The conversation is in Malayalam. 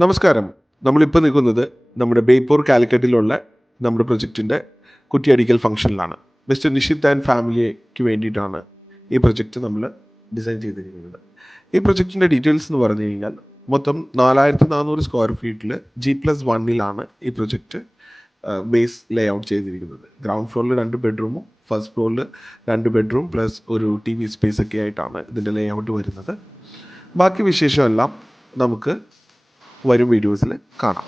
നമസ്കാരം. നമ്മളിപ്പോൾ നിൽക്കുന്നത് നമ്മുടെ ബേപ്പൂർ കാലിക്കറ്റിലുള്ള നമ്മുടെ പ്രൊജക്റ്റിൻ്റെ കുറ്റിയടിക്കൽ ഫംഗ്ഷനിലാണ്. മിസ്റ്റർ നിഷിത് ആൻഡ് ഫാമിലിക്ക് വേണ്ടിയിട്ടാണ് ഈ പ്രൊജക്റ്റ് നമ്മൾ ഡിസൈൻ ചെയ്തിരിക്കുന്നത്. ഈ പ്രൊജക്റ്റിൻ്റെ ഡീറ്റെയിൽസ് എന്ന് പറഞ്ഞു കഴിഞ്ഞാൽ മൊത്തം 4400 സ്ക്വയർ ഫീറ്റിൽ G+1 ഈ പ്രൊജക്റ്റ് ബേസ് ലേ ഔട്ട് ചെയ്തിരിക്കുന്നത്. ഗ്രൗണ്ട് ഫ്ലോറിൽ 2 ബെഡ്റൂമും ഫസ്റ്റ് ഫ്ലോറിൽ 2 ബെഡ്റൂം പ്ലസ് ഒരു TV സ്പേസ് ഒക്കെ ആയിട്ടാണ് ഇതിൻ്റെ ലേ ഔട്ട് വരുന്നത്. ബാക്കി വിശേഷമെല്ലാം നമുക്ക് വരും വീഡിയോസിൽ കാണാം.